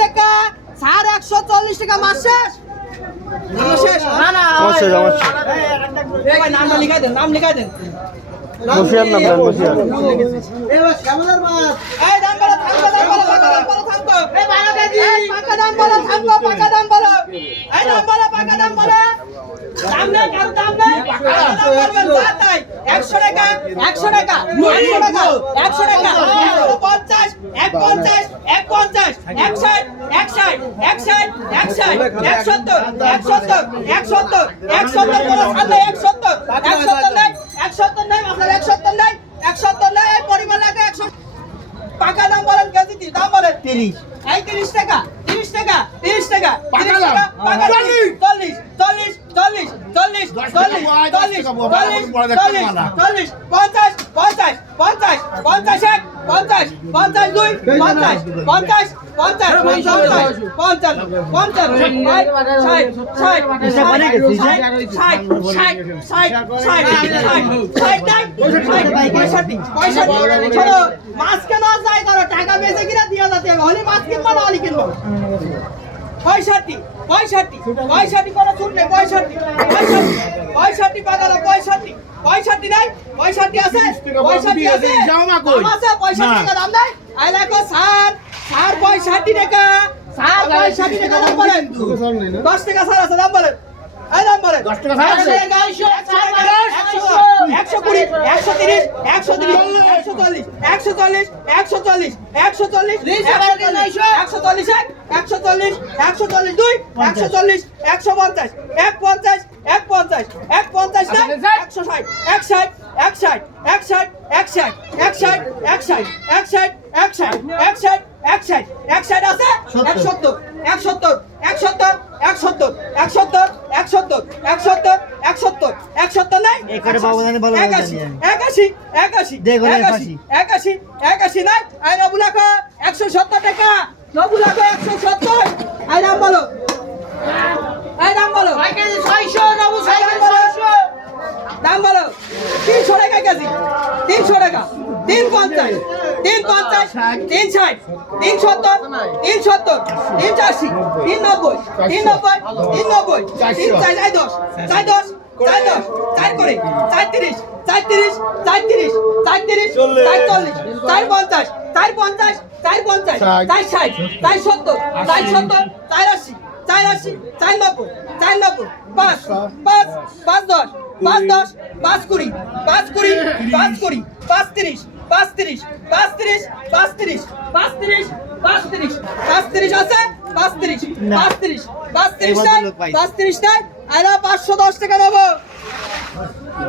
টাকা, স্যার 140 টাকা মাস শেষ। নামটা লিখাই দেন, নাম লিখাই দেন। বসিয়ার নাম দেন, বসিয়ার। এবার শ্যামলার মাছ। এই দাম বলো, থামো, দাম বলো, পাকা দাম বলো, থামো। এই 12 কেজি। এই পাকা দাম বলো, থামো, পাকা দাম বলো। এই দাম বলো, পাকা দাম বলো। দাম নেই, কারো দাম নেই। পাকা দাম বলবেন, যা তাই। 100 টাকা, 100 টাকা, 100 টাকা, 100 টাকা, 150, 150, 150, 160, 160, 160, 160, 170, 170, 170, 170 বলো, সামনে 170, 170 নেই, 170 নেই, আপনার 170 নেই, 170 নেই, এই পরিমাণ লাগে 100। পাকা দাম বলেন, কেজি দাম বলেন 30। এই 30 টাকা, 30 টাকা, 30 টাকা, পাকা দাম, পাকা 40, 40, 40, 40, 40, 40, 40, 40, 40, 50, 50, 50, 51, 50, 52, 50, 50, 50, 50, 50, 60, মাছ কেন যায় করো, টাকা বেঁচে কিনা দিয়া যাতে হলে মাছ কিনবো না হলে কিনবো। 65, 65, 65 করে শুনলে 65, 65 পাকালো 65, 65 নাই, 65 আছে, 65 আছে, দাম আছে, 65 টাকা দাম নাই। আই দেখো স্যার, স্যার 65 টাকা, স্যার 65 টাকা দাম বলেন। 10 টাকা স্যার আছে, দাম বলেন। এই দাম বলেন 10 টাকা স্যার আছে, 120, 130, 130, 140, 140, 140, 140, 140, 140, 140, 2, 140, 150, 150, 150, 150 না, 160, 160, 160, 160, 160, 160, 160, 160, 160, 160, 160, 160 আছে, 170, 170, 170, 170, 170, 170, 170, 170, 170 নাই, 81, 81, 81, 81, 81 নাই, আই নবু লাখ 170 টাকা, নবু লাখ 170, আই দাম বলো, আই দাম বলো, 600, নবু 600, দাম বলো 300 টাকা কেজি, 300 টাকা, 350, 350, 360, 370, 370, 380, 390, 390, 390, 310, 410, 410, 4 করে, 430, 430, 430, 430, 440, 450, 450, 450, 460, 470, 470, 480, 480, 490, 490, 5, 5, 5 10, 5 10, 5 20, 5 20, 5 20, 5 30, 5 30, 5 30, 5 30, 5 30, 5 30, 5 30 আছে, 5 30, 5 30, 5 30 নাই, 5 30 নাই, আরে 510 টাকা নেবো।